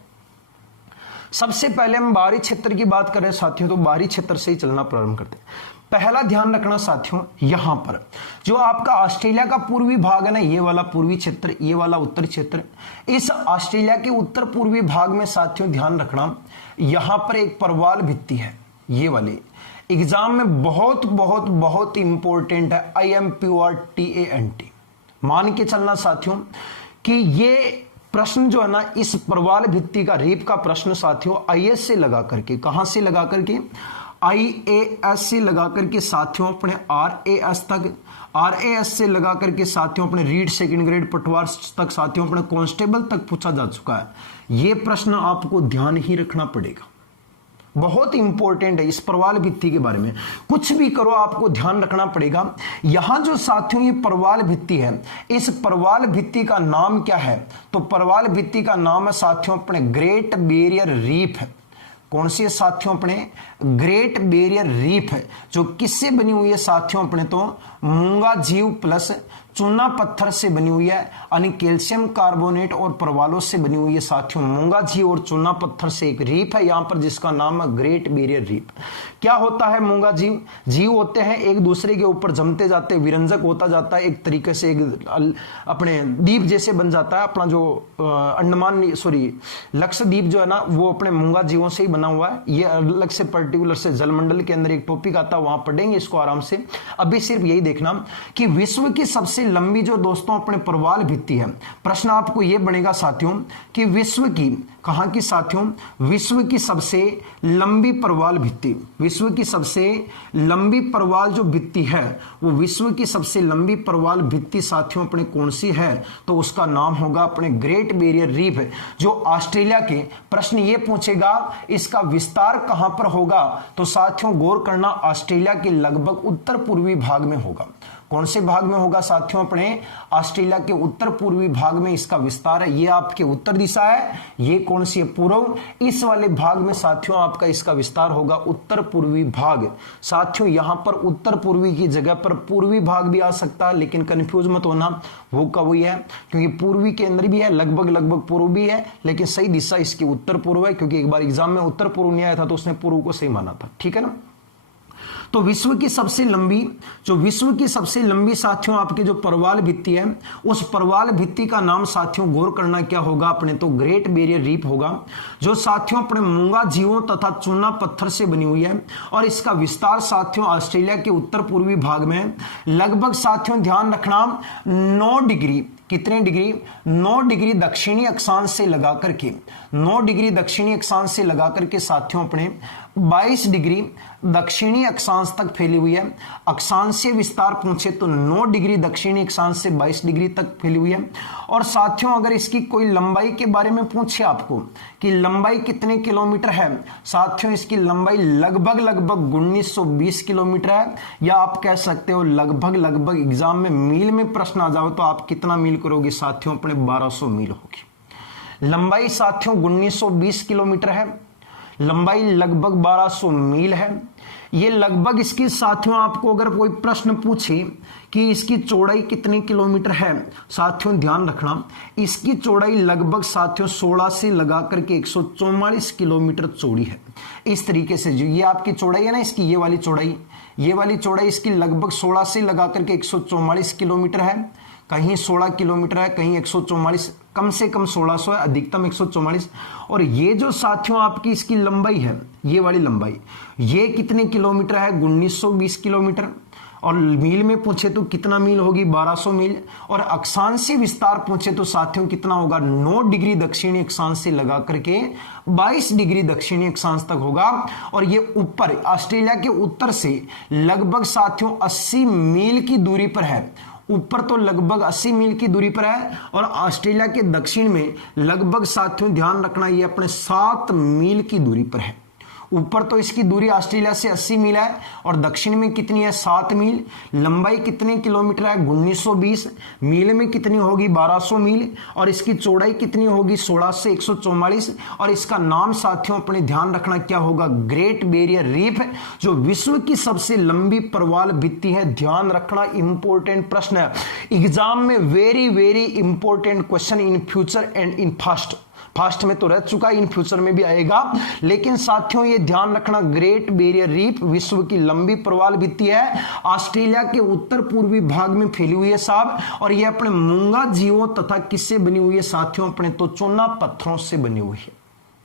सबसे पहले हम बाहरी क्षेत्र की बात कर रहे हैं साथियों, तो बाहरी क्षेत्र से ही चलना प्रारंभ करते हैं। पहला ध्यान रखना साथियों, यहां पर जो आपका ऑस्ट्रेलिया का पूर्वी भाग है ना, ये वाला पूर्वी क्षेत्र, ये वाला उत्तरी क्षेत्र। इस ऑस्ट्रेलिया के उत्तर पूर्वी भाग में साथियों ध्यान रखना, यहां पर एक प्रवाल भित्ति है, ये वाली एग्जाम में बहुत बहुत बहुत इंपॉर्टेंट है। IMPORTANT मान के चलना साथियों कि ये प्रश्न जो है ना, इस प्रवाल भित्ति का रीप का प्रश्न साथियों IAS से लगा करके, कहां से लगा करके? IAS से लगा करके साथियों अपने RAS तक, RAS से लगा करके साथियों अपने रीड सेकंड ग्रेड पटवार तक, साथियों अपने कांस्टेबल तक पूछा जा चुका है। यह प्रश्न आपको ध्यान ही रखना पड़ेगा, बहुत इंपॉर्टेंट है। इस प्रवाल भित्ति के बारे में कुछ भी करो आपको ध्यान रखना पड़ेगा। यहां जो साथियों ये प्रवाल भित्ति है, इस प्रवाल भित्ति का नाम क्या है? तो प्रवाल भित्ति का नाम है साथियों अपने ग्रेट बैरियर रीफ है। कौन सी है साथियों? अपने ग्रेट बैरियर रीफ है, जो किससे बनी हुई है साथियों? अपने तो मूंगा जीव प्लस चूना पत्थर से बनी हुई है, यानी कैल्शियम कार्बोनेट और प्रवालों से बनी हुई है साथियों। मूंगा जीव और चूना पत्थर से एक रीफ है यहां पर, जिसका नाम है ग्रेट बैरियर रीफ। क्या होता है मूंगा जीव? जीव होते हैं एक दूसरे के ऊपर जमते जाते, विरंजक होता जाता है, एक तरीके से एक अपने द्वीप जैसे बन जाता है। अपना जो अंडमान लक्षद्वीप जो है ना, वो अपने मूंगा जीवों से ही बना हुआ है। ये अलग से पर्टिकुलर से जलमंडल के अंदर एक टॉपिक आता है, वहां पढ़ेंगे इसको आराम से। अभी सिर्फ यही देखना कि विश्व की सबसे लंबी जो दोस्तों अपने प्रवाल भित्ति है, प्रश्न आपको यह बनेगा साथियों कि विश्व की, कहां की साथियों? विश्व की सबसे लंबी प्रवाल भित्ति, विश्व की सबसे लंबी प्रवाल जो भित्ति है, वो विश्व की सबसे लंबी प्रवाल भित्ति साथियों अपने कौन सी है? तो उसका नाम होगा अपने ग्रेट बैरियर रीफ। जो ऑस्ट्रेलिया के प्रश्न ये पूछेगा इसका विस्तार कहां पर होगा? तो साथियों गौर करना, ऑस्ट्रेलिया के लगभग उत्तर पूर्वी भाग में होगा। कौन से भाग में होगा साथियों? अपने ऑस्ट्रेलिया के उत्तर पूर्वी भाग में इसका विस्तार है। ये आपके उत्तर दिशा है, ये कौन सी है? पूर्व। इस वाले भाग में साथियों आपका इसका विस्तार होगा उत्तर पूर्वी भाग। साथियों यहां पर उत्तर पूर्वी की जगह पर पूर्वी भाग भी आ सकता है, लेकिन कंफ्यूज मत होना, वो का वही है, क्योंकि पूर्वी के अंदर भी है, लगभग पूर्व भी है, लेकिन सही दिशा इसकी उत्तर पूर्व है, क्योंकि एक बार एग्जाम में उत्तर पूर्व नहीं आया था तो उसने पूर्व को सही माना था। ठीक है ना? तो विश्व की सबसे लंबी साथियों आपके जो प्रवाल भित्ति है, उस प्रवाल भित्ति का नाम साथियों गौर करना क्या होगा? अपने तो ग्रेट बैरियर रीफ होगा, जो साथियों अपने मूंगा जीवों तथा चूना पत्थर से बनी हुई है। और इसका विस्तार साथियों ऑस्ट्रेलिया के उत्तर पूर्वी भाग में लगभग साथियों ध्यान रखना 9 डिग्री कितने डिग्री, 9 डिग्री दक्षिणी अक्षांश से लगा करके, 9 डिग्री दक्षिणी अक्षांश से लगा करके साथियों अपने 22 डिग्री दक्षिणी अक्षांश तक फैली हुई है। अक्षांशीय विस्तार पूछे तो 9 डिग्री दक्षिणी अक्षांश से 22 डिग्री तक फैली हुई है। और साथियों अगर इसकी कोई लंबाई के बारे में पूछे आपको कि लंबाई कितने किलोमीटर है, साथियों इसकी लंबाई लगभग 1920 किलोमीटर है, या आप कह सकते हो लगभग एग्जाम में मील में प्रश्न आ जाओ तो आप कितना मील करोगे साथियों, अपने 1200 मील होगी। लंबाई साथियों 1920 किलोमीटर है, लंबाई लगभग 1200 मील है। ये लगभग इसकी साथियों आपको अगर कोई प्रश्न पूछे कि इसकी चौड़ाई कितने किलोमीटर है, साथियों ध्यान रखना इसकी चौड़ाई लगभग साथियों 16 से लगा करके 144 किलोमीटर चौड़ी है। इस तरीके से जो ये आपकी चौड़ाई है ना, इसकी ये वाली चौड़ाई इसकी लगभग 16 से लगा करके 144 किलोमीटर है। कहीं 16 किलोमीटर है, कहीं 144, कम से कम 1600 है, अधिकतम 144। और ये जो साथियों आपकी इसकी लंबाई है, ये वाली लंबाई, ये कितने किलोमीटर है, 1920 किलोमीटर। और मील में पूछे तो कितना मील होगी, 1200 मील। और अक्षांशीय विस्तार पूछे तो साथियों कितना होगा, 9 डिग्री दक्षिणी अक्षांश से लगा करके 22 डिग्री दक्षिणी अक्षांश तक होगा। और ये ऊपर ऑस्ट्रेलिया के उत्तर से लगभग साथियों 80 मील की दूरी पर है। ऊपर तो लगभग 80 मील की दूरी पर है और ऑस्ट्रेलिया के दक्षिण में लगभग साथियों ध्यान रखना ये अपने 7 मील की दूरी पर है। ऊपर तो इसकी दूरी ऑस्ट्रेलिया से 80 मील है और दक्षिण में कितनी है, 7 मील। लंबाई कितने किलोमीटर है, 1920। मील में कितनी होगी, 1200 मील। और इसकी चौड़ाई कितनी होगी, 16 से 144। और इसका नाम साथियों अपने ध्यान रखना क्या होगा, ग्रेट बैरियर रीफ, जो विश्व की सबसे लंबी प्रवाल भित्ति है। ध्यान रखना, इंपॉर्टेंट प्रश्न है एग्जाम में, very important question in future and in fast में तो रह चुका है, इन फ्यूचर में भी आएगा। लेकिन साथियों ये ध्यान रखना, ग्रेट बैरियर रीफ विश्व की लंबी प्रवाल भित्ति है, ऑस्ट्रेलिया के उत्तर पूर्वी भाग में फैली हुई है साहब। और ये अपने मूंगा जीवों तथा किससे बनी हुई है साथियों, अपने तो चूना पत्थरों से बनी हुई है।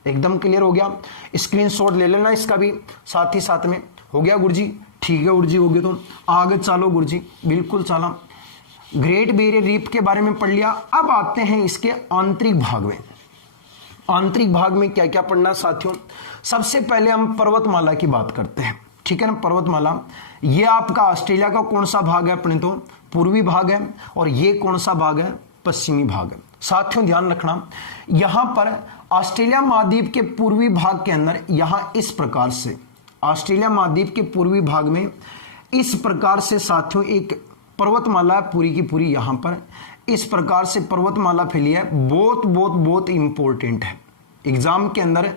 एकदम क्लियर हो गया, स्क्रीनशॉट ले लेना इसका भी साथ ही साथ में। हो गया गुरुजी, ठीक है गुरुजी, हो गया तो आगे चलो गुरुजी, बिल्कुल चला। ग्रेट बैरियर रीफ के बारे में पढ़ लिया। अब आते हैं इसके आंतरिक भाग में। आंतरिक भाग में क्या क्या पढ़ना साथियों, सबसे पहले हम पर्वतमाला की बात करते हैं, ठीक है ना। पर्वतमाला ये आपका ऑस्ट्रेलिया का कौन सा भाग है, अपने तो पूर्वी भाग है। और ये कौन सा भाग है, पश्चिमी भाग है। साथियों ध्यान रखना, यहां पर ऑस्ट्रेलिया महाद्वीप के पूर्वी भाग के अंदर, यहां इस प्रकार से ऑस्ट्रेलिया महाद्वीप के पूर्वी भाग में इस प्रकार से साथियों एक पर्वतमाला पूरी की पूरी, यहां पर इस प्रकार से पर्वतमाला फैली है। बहुत इंपॉर्टेंट है एग्जाम के अंदर,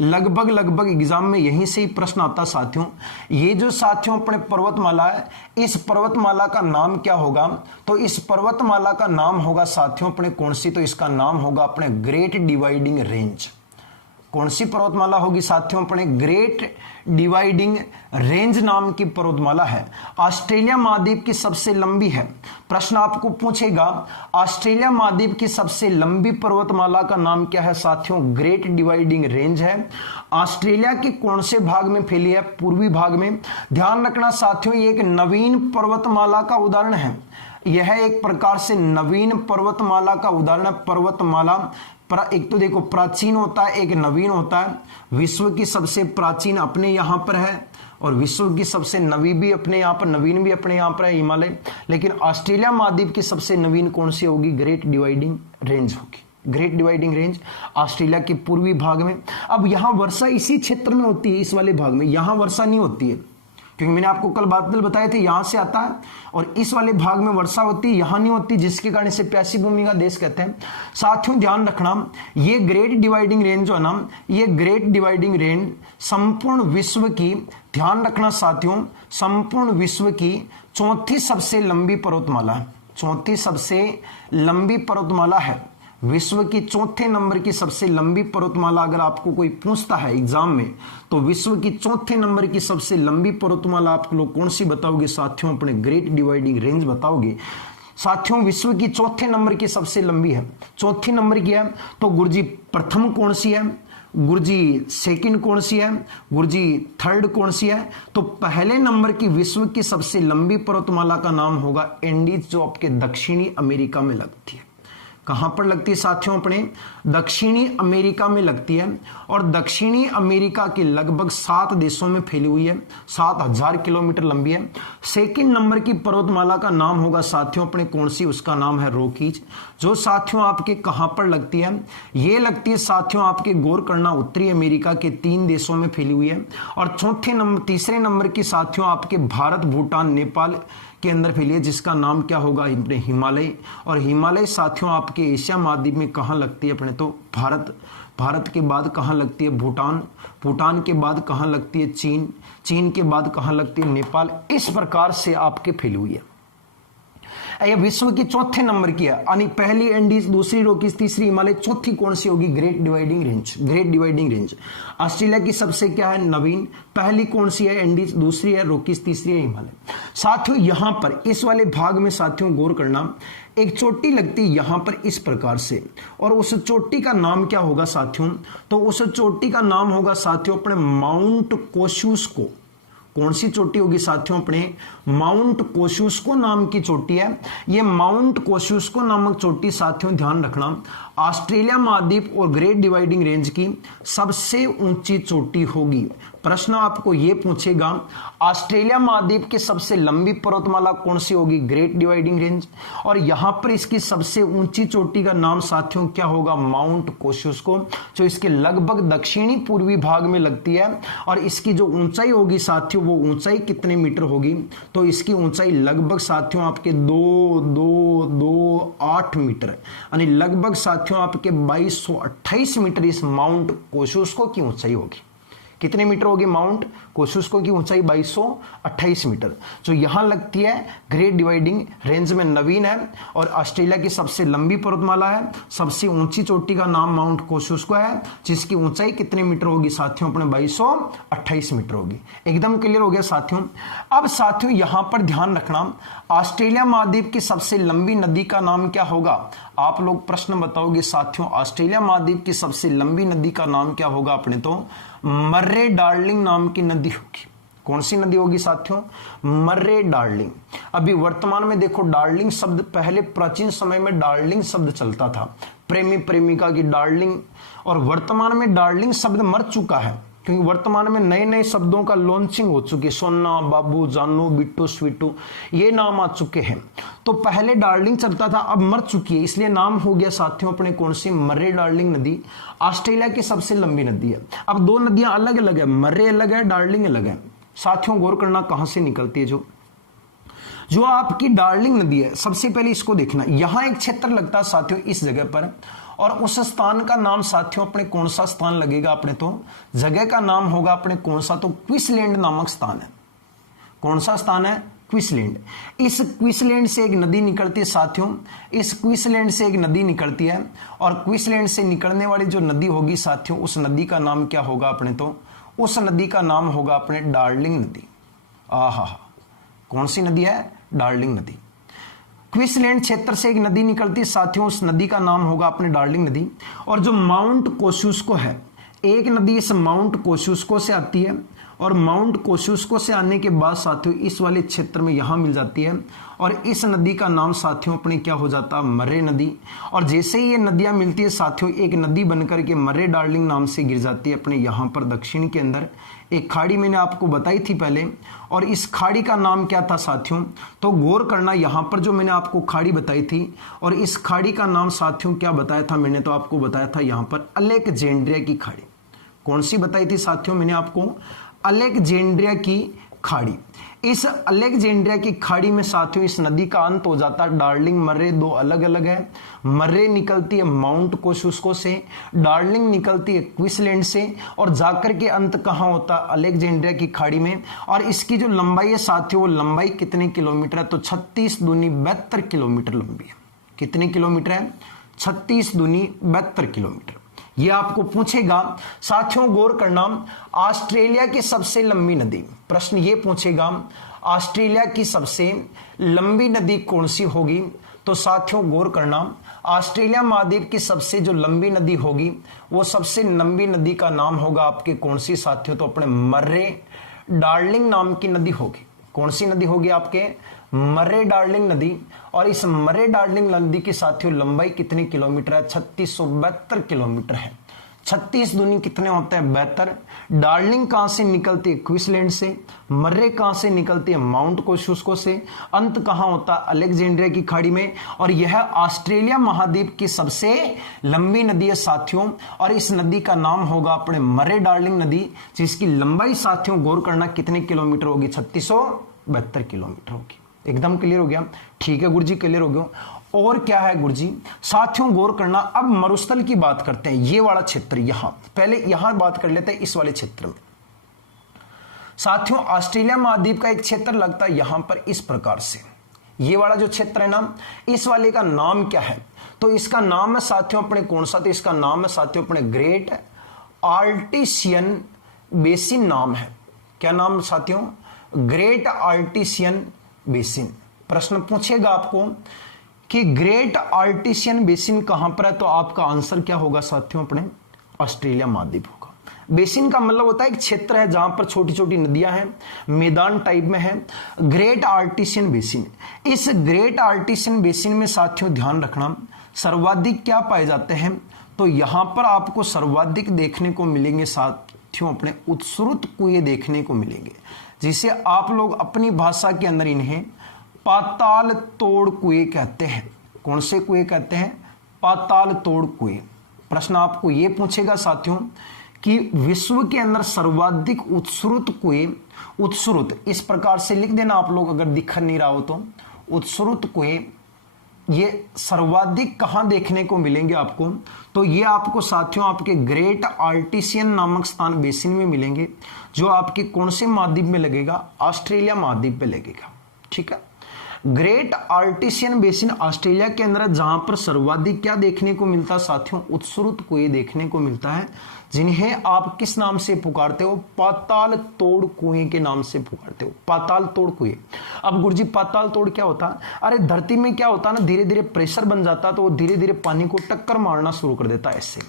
लगभग एग्जाम में यहीं से ही प्रश्न आता साथियों। ये जो साथियों अपने पर्वतमाला है, इस पर्वतमाला का नाम क्या होगा, तो इस पर्वतमाला का नाम होगा साथियों अपने कौन सी, तो इसका नाम होगा अपने ग्रेट डिवाइडिंग रेंज। कौन सी पर्वतमाला होगी साथियों, अपने ग्रेट डिवाइडिंग रेंज नाम की पर्वतमाला है। ऑस्ट्रेलिया महाद्वीप की सबसे लंबी है। प्रश्न आपको पूछेगा ऑस्ट्रेलिया महाद्वीप की सबसे लंबी पर्वतमाला का नाम क्या है साथियों, ग्रेट डिवाइडिंग रेंज है। ऑस्ट्रेलिया के कौन से भाग में फैली है, पूर्वी भाग में। ध्यान रखना साथियों, ये एक नवीन पर्वतमाला का उदाहरण है। यह एक प्रकार से नवीन पर्वतमाला का उदाहरण है। पर्वतमाला एक तो देखो प्राचीन होता है, एक नवीन होता है। विश्व की सबसे प्राचीन अपने यहां पर है और विश्व की सबसे नवी भी अपने यहां पर, नवीन भी अपने यहां पर है, हिमालय। लेकिन ऑस्ट्रेलिया महाद्वीप की सबसे नवीन कौन सी होगी, ग्रेट डिवाइडिंग रेंज होगी। ग्रेट डिवाइडिंग रेंज ऑस्ट्रेलिया के पूर्वी भाग में। अब यहां वर्षा इसी क्षेत्र में होती है, इस वाले भाग में। यहां वर्षा नहीं होती है क्योंकि मैंने आपको कल बादल बताए थे, यहां से आता है और इस वाले भाग में वर्षा होती है, यहां नहीं होती, जिसके कारण इसे प्यासी भूमि का देश कहते हैं। साथियों ध्यान रखना, ये ग्रेट डिवाइडिंग रेंज जो है ना, ये ग्रेट डिवाइडिंग रेंज संपूर्ण विश्व की, ध्यान रखना साथियों, संपूर्ण विश्व की चौथी सबसे लंबी पर्वतमाला है। चौथी सबसे लंबी पर्वतमाला है, विश्व की चौथे नंबर की सबसे लंबी पर्वतमाला। अगर आपको कोई पूछता है एग्जाम में तो विश्व की चौथे नंबर की सबसे लंबी पर्वतमाला आप लोग कौन सी बताओगे साथियों, अपने ग्रेट डिवाइडिंग रेंज बताओगे। साथियों विश्व की चौथे नंबर की सबसे लंबी है, चौथी नंबर की है। तो गुरुजी प्रथम कौन सी है, गुरुजी सेकंड कौन सी है, गुरुजी थर्ड कौन सी है। तो पहले नंबर की विश्व की सबसे लंबी पर्वतमाला का नाम होगा एंडीज, जो आपके दक्षिणी अमेरिका में लगती है। कहां पर लगती है साथियों? अपने दक्षिणी अमेरिका में लगती है और दक्षिणी अमेरिका के लगभग 7 देशों में फैली हुई है, 7000 किलोमीटर लंबी है। सेकंड नंबर की पर्वतमाला का नाम होगा साथियों अपने कौन सी? उसका नाम है रॉकीज, जो साथियों आपके कहां पर लगती है? ये लगती है साथियों आपके गौर करना उत्तरी अमेरिका के 3 देशों में फैली हुई है। और तीसरे नंबर की साथियों आपके भारत, भूटान, नेपाल के अंदर फैली है, जिसका नाम क्या होगा? अपने हिमालय। और हिमालय साथियों आपके एशिया महाद्वीप में कहां लगती है? अपने तो भारत के बाद कहां लगती है? भूटान के बाद कहां लगती है? चीन के बाद कहां लगती है? नेपाल। इस प्रकार से आपके फैली हुई है। यह विश्व की चौथे नंबर की है, यानी पहली एंडीज, दूसरी रॉकीज, तीसरी हिमालय, चौथी कौन सी होगी? Great dividing range. ऑस्ट्रेलिया की सबसे क्या है? नवीन। पहली कौन सी है? एंडीज, दूसरी है रॉकीज, तीसरी है हिमालय। साथियों यहां पर इस वाले भाग में साथियों गौर करना, एक चोटी लगती है यहां पर इस प्रकार से, और उस चोटी का नाम क्या होगा साथियों? तो उस चोटी का नाम होगा साथियों अपने माउंट कोशुस्को। कौन सी चोटी होगी साथियों? अपने माउंट कोशुस्को नाम की चोटी है। ये माउंट कोशुस्को नामक चोटी साथियों ध्यान रखना ऑस्ट्रेलिया महाद्वीप और ग्रेट डिवाइडिंग रेंज की सबसे ऊंची चोटी होगी। प्रश्न आपको यह पूछेगा ऑस्ट्रेलिया महाद्वीप की सबसे लंबी पर्वतमाला कौन सी होगी? Great dividing range. और यहां पर इसकी सबसे ऊंची चोटी का नाम साथियों क्या होगा? माउंट कोशुस्को, जो इसके लगभग दक्षिणी पूर्वी भाग में लगती है। और इसकी जो ऊंचाई होगी साथियों, वो ऊंचाई कितने मीटर होगी? तो इसकी ऊंचाई लगभग साथियों आपके 2.228 मीटर, यानी लगभग साथियों आपके 2228 मीटर इस माउंट कोशुस्को की ऊंचाई होगी। कितने मीटर होगी माउंट कोशुस्को की ऊंचाई? 2228 मीटर, जो यहां लगती है ग्रेट डिवाइडिंग रेंज में नवीन है और ऑस्ट्रेलिया की सबसे लंबी पर्वतमाला है। सबसे ऊंची चोटी का नाम माउंट कोशुस्को है, जिसकी ऊंचाई कितने मीटर होगी साथियों? अपने 2228 मीटर होगी। एकदम क्लियर हो गया साथियों। अब साथियों यहां पर ध्यान रखना, ऑस्ट्रेलिया महाद्वीप की सबसे लंबी नदी का नाम क्या होगा? आप लोग प्रश्न बताओगे साथियों, ऑस्ट्रेलिया महाद्वीप की सबसे लंबी नदी का नाम क्या होगा? अपने तो मर्रे डार्लिंग नाम की नदी होगी। कौन सी नदी होगी साथियों? मर्रे डार्लिंग। अभी वर्तमान में देखो, डार्लिंग शब्द, पहले प्राचीन समय में डार्लिंग शब्द चलता था, प्रेमी प्रेमिका की डार्लिंग, और वर्तमान में डार्लिंग शब्द मर चुका है, क्योंकि वर्तमान में नए नए शब्दों का लॉन्चिंग हो चुकी है। सोना, बाबू, जानू, बिट्टू, स्वीटू, ये नाम आ चुके हैं। तो पहले डार्लिंग चलता था, अब मर चुकी है, इसलिए नाम हो गया साथियों अपने कौन सी? मर्रे डार्लिंग नदी। ऑस्ट्रेलिया की सबसे लंबी नदी है। अब दो नदियां अलग अलग है, मर्रे अलग है, डार्लिंग अलग है। साथियों गौर करना कहां से निकलती है जो आपकी डार्लिंग नदी है। सबसे पहले इसको देखना, यहां एक क्षेत्र लगता है साथियों इस जगह पर, और उस स्थान का नाम साथियों अपने कौन सा स्थान लगेगा? अपने तो जगह का नाम होगा अपने कौन सा? तो क्वींसलैंड नामक स्थान है। कौन सा स्थान है? क्वींसलैंड। इस क्वींसलैंड से एक नदी निकलती है साथियों, इस क्वींसलैंड से एक नदी निकलती है, और क्वींसलैंड से निकलने वाली जो नदी होगी साथियों, उस नदी का नाम क्या होगा? अपने तो उस नदी का नाम होगा अपने डार्लिंग नदी। आहा, कौन सी नदी है? डार्लिंग नदी। क्वींसलैंड क्षेत्र से एक नदी निकलती है साथियों, उस नदी का नाम होगा अपने डार्लिंग नदी। और जो माउंट कोशुस्को है, एक नदी इस माउंट कोशुस्को से आती है, और माउंट कोशुस्को से आने के बाद साथियों इस वाले क्षेत्र में यहां मिल जाती है, और इस नदी का नाम साथियों अपने क्या हो जाता है? मर्रे नदी। और जैसे ही ये नदियां मिलती है साथियों, एक नदी बनकर के मर्रे डार्लिंग नाम से गिर जाती है अपने यहां पर दक्षिण के अंदर। एक खाड़ी मैंने आपको बताई थी पहले, और इस खाड़ी का नाम क्या था साथियों? तो गौर करना, यहां पर जो मैंने आपको खाड़ी बताई थी, और इस खाड़ी का नाम साथियों क्या बताया था? मैंने तो आपको बताया था यहां पर अलेक्जेंड्रिया की खाड़ी। कौन सी बताई थी साथियों मैंने आपको? अलेक्जेंड्रिया की खाड़ी। इस अलेक्जेंड्रिया की खाड़ी में साथियों इस नदी का अंत हो जाता है। डार्लिंग मर्रे दो अलग अलग है। मर्रे निकलती है माउंट कोशुस्को से, डार्लिंग निकलती है क्वींसलैंड से, और जाकर के अंत कहां होता है? अलेक्जेंड्रिया की खाड़ी में। और इसकी जो लंबाई है साथियों, वो लंबाई कितने किलोमीटर है? तो 36 दूनी 72 किलोमीटर लंबी है। कितने किलोमीटर है? 36 दूनी 72 किलोमीटर। ये आपको पूछेगा साथियों, गौर करना, ऑस्ट्रेलिया की सबसे लंबी नदी। प्रश्न ये पूछेगा ऑस्ट्रेलिया की सबसे लंबी नदी कौन सी होगी? तो साथियों गौर करना, ऑस्ट्रेलिया महाद्वीप की सबसे जो लंबी नदी होगी, वो सबसे लंबी नदी का नाम होगा आपके कौन सी साथियों? तो अपने मर्रे डार्लिंग नाम की नदी होगी। कौन सी नदी होगी आपके? मर्रे डार्लिंग नदी। और इस मर्रे डार्लिंग नदी की साथियों लंबाई कितनी किलोमीटर है? 3672 किलोमीटर है। 36 दूनी कितने होते हैं? 72। डार्लिंग कहां से निकलती है? क्वींसलैंड से। मर्रे कहां से निकलती है? माउंट कोशुस्को से। अंत कहां होता है? अलेक्जेंड्रिया की खाड़ी में। और यह ऑस्ट्रेलिया महाद्वीप की सबसे लंबी नदी है साथियों, और इस नदी का नाम होगा अपने मर्रे डार्लिंग नदी, जिसकी लंबाई साथियों गौर करना कितने किलोमीटर होगी? 3672 किलोमीटर होगी। एकदम क्लियर हो गया? ठीक है गुरुजी, क्लियर हो गया। और क्या है गुरुजी? साथियों गौर करना, अब मरुस्थल की बात करते हैं। ये वाला क्षेत्र, यहां पहले यहां बात कर लेते हैं इस वाले क्षेत्र में। साथियों ऑस्ट्रेलिया महाद्वीप का एक क्षेत्र लगता है यहां पर इस प्रकार से। ये वाला जो क्षेत्र है ना, इस वाले का नाम क्या है? तो इसका नाम है साथियों अपने कौन सा? तो इसका नाम है साथियों अपने ग्रेट आर्टिसियन बेसिन नाम है। क्या नाम साथियों? Great artisan basin. प्रश्न पूछेगा आपको कि ग्रेट आर्टिसियन बेसिन कहां पर है, तो आपका आंसर क्या होगा साथियों? अपने ऑस्ट्रेलिया महाद्वीप होगा। बेसिन का मतलब होता है एक क्षेत्र है जहां पर छोटी छोटी नदियां हैं, मैदान टाइप में है। ग्रेट आर्टिसियन बेसिन, इस ग्रेट आर्टिसियन बेसिन में साथियों ध्यान रखना सर्वाधिक क्या पाए जाते हैं? तो यहां पर आपको सर्वाधिक देखने को मिलेंगे साथियों अपने उत्सुरुत कुएं देखने को मिलेंगे, जिसे आप लोग अपनी भाषा के अंदर इन्हें पाताल तोड़ कुएं कहते हैं। कौन से कुएं कहते हैं? पाताल तोड़ कुएं। प्रश्न आपको यह पूछेगा साथियों कि विश्व के अंदर सर्वाधिक उत्सुरुत कुएं, उत्सुरुत इस प्रकार से लिख देना आप लोग अगर दिख नहीं रहा हो तो, उत्सुरुत कुएं ये सर्वाधिक कहां देखने को मिलेंगे आपको? तो ये आपको साथियों आपके ग्रेट आर्टिसियन नामक स्थान बेसिन में मिलेंगे, जो आपके कौन से महाद्वीप में लगेगा? ऑस्ट्रेलिया महाद्वीप में लगेगा। ठीक है, ग्रेट आर्टिसियन बेसिन ऑस्ट्रेलिया के अंदर, जहां पर सर्वाधिक क्या देखने को मिलता है साथियों? उत्सुरुत कुएं देखने को मिलता है, जिन्हें आप किस नाम से पुकारते हो? पाताल तोड़ कुएं के नाम से पुकारते हो। पाताल तोड़ कुएं। अब गुरुजी पाताल तोड़ क्या होता है? अरे धरती में क्या होता है ना, धीरे धीरे प्रेशर बन जाता है, तो वो धीरे धीरे पानी को टक्कर मारना शुरू कर देता है ऐसे।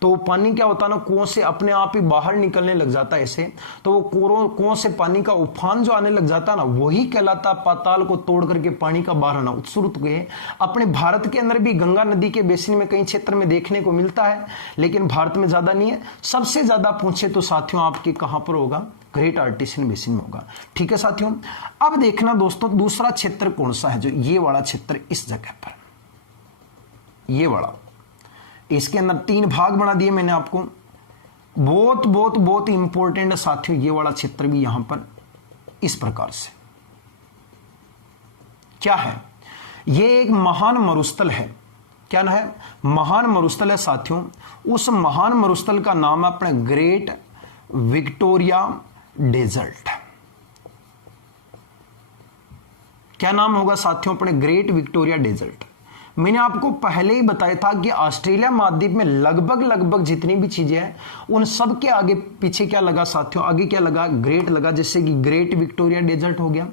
तो वो पानी क्या होता है ना, कुओं से अपने आप ही बाहर निकलने लग जाता है ऐसे। तो वो कुओं से पानी का उफान जो आने लग जाता है ना, वही कहलाता पाताल को तोड़ करके पानी का बाहर आना, उत्सुरुत कुएं। अपने भारत के अंदर भी गंगा नदी के बेसिन में कई क्षेत्र में देखने को मिलता है, लेकिन भारत में ज्यादा नहीं है। सबसे ज्यादा पूछे तो साथियों आपके कहां पर होगा? ग्रेट आर्टिसियन बेसिन में होगा। ठीक है साथियों, अब देखना दोस्तों दूसरा क्षेत्र कौन सा है, जो ये वाला क्षेत्र इस जगह पर, ये वाला, इसके अंदर 3 भाग बना दिए मैंने आपको। बहुत बहुत बहुत इंपॉर्टेंट है साथियों ये वाला क्षेत्र भी, यहां पर इस प्रकार से क्या है? ये एक महान मरुस्थल है। क्या ना है? महान मरुस्थल है साथियों। उस महान मरुस्थल का नाम है अपने ग्रेट विक्टोरिया डेजर्ट। क्या नाम होगा साथियों? अपने ग्रेट विक्टोरिया डेजर्ट। मैंने आपको पहले ही बताया था कि ऑस्ट्रेलिया महाद्वीप में लगभग जितनी भी चीजें हैं उन सब के आगे पीछे क्या लगा साथियों? आगे क्या लगा? ग्रेट लगा। जैसे कि ग्रेट विक्टोरिया डेजर्ट हो गया,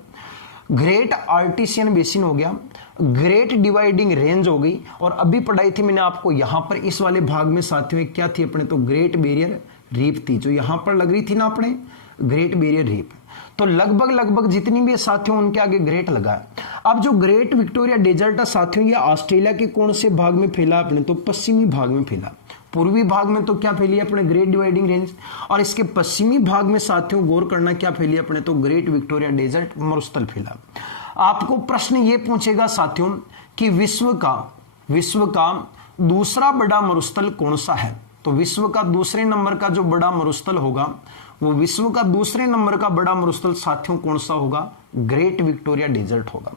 ग्रेट आर्टिसियन बेसिन हो गया, ग्रेट डिवाइडिंग रेंज हो गई, और अभी पढ़ाई थी मैंने आपको यहां पर इस वाले भाग में साथियों क्या थी अपने? तो ग्रेट बैरियर रीफ थी, जो यहां पर लग रही थी ना अपने, ग्रेट बैरियर रीफ। तो लगभग जितनी भी साथियों उनके आगे ग्रेट लगा है। अब जो ग्रेट विक्टोरिया डेजर्ट है साथियों, ये ऑस्ट्रेलिया के कौन से भाग में फैला अपने? तो पश्चिमी भाग में फैला। पूर्वी भाग में तो क्या फैली अपने? Great dividing range. और इसके पश्चिमी भाग में साथियों गौर करना क्या फैली अपने? तो ग्रेट विक्टोरिया डेजर्ट मरुस्थल फैला। आपको प्रश्न ये पूछेगा साथियों कि विश्व का दूसरा बड़ा मरुस्थल कौन सा है? तो विश्व का दूसरे नंबर का जो बड़ा मरुस्थल होगा, वो विश्व का दूसरे नंबर का बड़ा मरुस्थल साथियों कौन सा होगा? ग्रेट विक्टोरिया डेजर्ट होगा।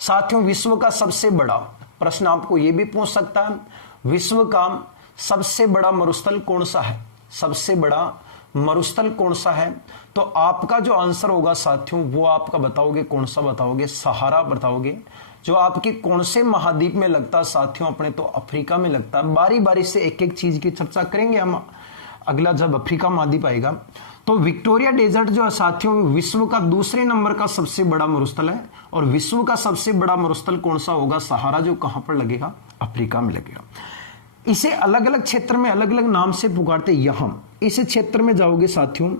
साथियों विश्व का सबसे बड़ा, प्रश्न आपको यह भी पूछ सकता है, विश्व का सबसे बड़ा मरुस्थल कौन सा है? सबसे बड़ा मरुस्थल कौन सा है? तो आपका जो आंसर होगा साथियों वो आपका बताओगे कौन सा बताओगे? सहारा बताओगे, जो आपके कौन से महाद्वीप में लगता है साथियों? अपने तो अफ्रीका में लगता है। बारी बारी से एक एक चीज की चर्चा करेंगे हम अगला जब अफ्रीका महाद्वीप आएगा। तो विक्टोरिया डेजर्ट जो है साथियों विश्व का दूसरे नंबर का सबसे बड़ा मरुस्थल है, और विश्व का सबसे बड़ा मरुस्थल कौन सा होगा? सहारा, जो कहां पर लगेगा? अफ्रीका में लगेगा। इसे अलग अलग क्षेत्र में अलग अलग नाम से पुकारते। यहां इस क्षेत्र में जाओगे साथियों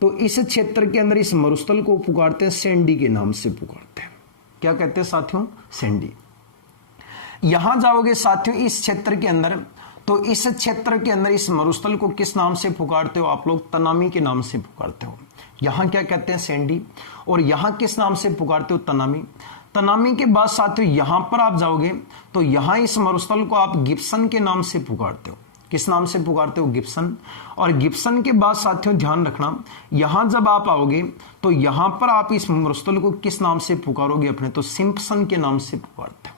तो इस क्षेत्र के अंदर इस मरुस्थल को पुकारते हैं सैंडी के नाम से पुकारते हैं। क्या कहते हैं साथियों? सैंडी। यहां जाओगे साथियों इस क्षेत्र के अंदर, तो इस क्षेत्र के अंदर इस मरुस्थल को किस नाम से पुकारते हो आप लोग? तनामी के नाम से पुकारते हो। यहां क्या कहते हैं? सैंडी। और यहां किस नाम से पुकारते हो? तनामी। तनामी के बाद साथियों यहां पर आप जाओगे तो यहां इस मरुस्थल को आप गिब्सन के नाम से पुकारते हो। किस नाम से पुकारते हो? गिब्सन। और गिब्सन के बाद साथियों ध्यान रखना, यहां जब आप आओगे तो यहां पर आप इस मरुस्थल को किस नाम से पुकारोगे अपने? तो सिम्पसन के नाम से पुकारते हो।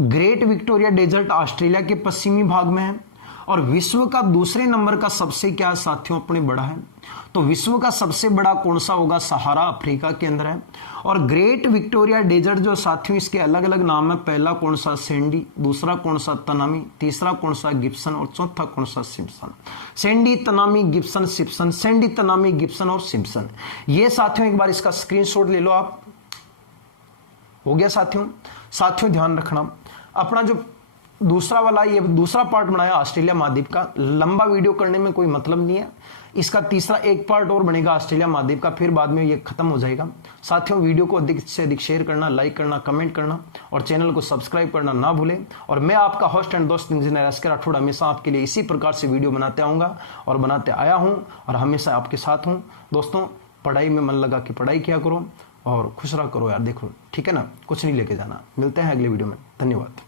ग्रेट विक्टोरिया डेजर्ट ऑस्ट्रेलिया के पश्चिमी भाग में है और विश्व का दूसरे नंबर का सबसे क्या साथियों अपने बड़ा है? तो विश्व का सबसे बड़ा कौन सा होगा? सहारा अफ्रीका के अंदर है। और ग्रेट विक्टोरिया डेजर्ट जो साथियों इसके अलग अलग नाम है, पहला कौन सा? सैंडी, दूसरा कौन सा? तनामी, तीसरा कौन सा? गिब्सन और चौथा कौन सा? Simpson. Sandy, Tanami, Gibson, Simpson, Sandy, Tanami, Gibson और सिम्पसन। ये साथियों एक बार इसका स्क्रीनशॉट ले लो आप। हो गया साथियों? साथियों ध्यान रखना, अपना जो दूसरा वाला ये दूसरा पार्ट बनाया ऑस्ट्रेलिया महाद्वीप का, लंबा वीडियो करने में कोई मतलब नहीं है। इसका तीसरा एक पार्ट और बनेगा ऑस्ट्रेलिया महाद्वीप का, फिर बाद में ये खत्म हो जाएगा। साथियों वीडियो को अधिक से अधिक शेयर करना, लाइक करना, कमेंट करना और चैनल को सब्सक्राइब करना ना भूलें। और मैं आपका होस्ट एंड दोस्त इंजीनियर एसके राठौड़ हमेशा आपके लिए इसी प्रकार से वीडियो बनाते आऊंगा और बनाते आया हूं और हमेशा आपके साथ हूं। दोस्तों पढ़ाई में मन लगा के पढ़ाई किया करो और खुश रहा करो यार। देखो ठीक है ना, कुछ नहीं लेके जाना। मिलते हैं अगले वीडियो में। धन्यवाद।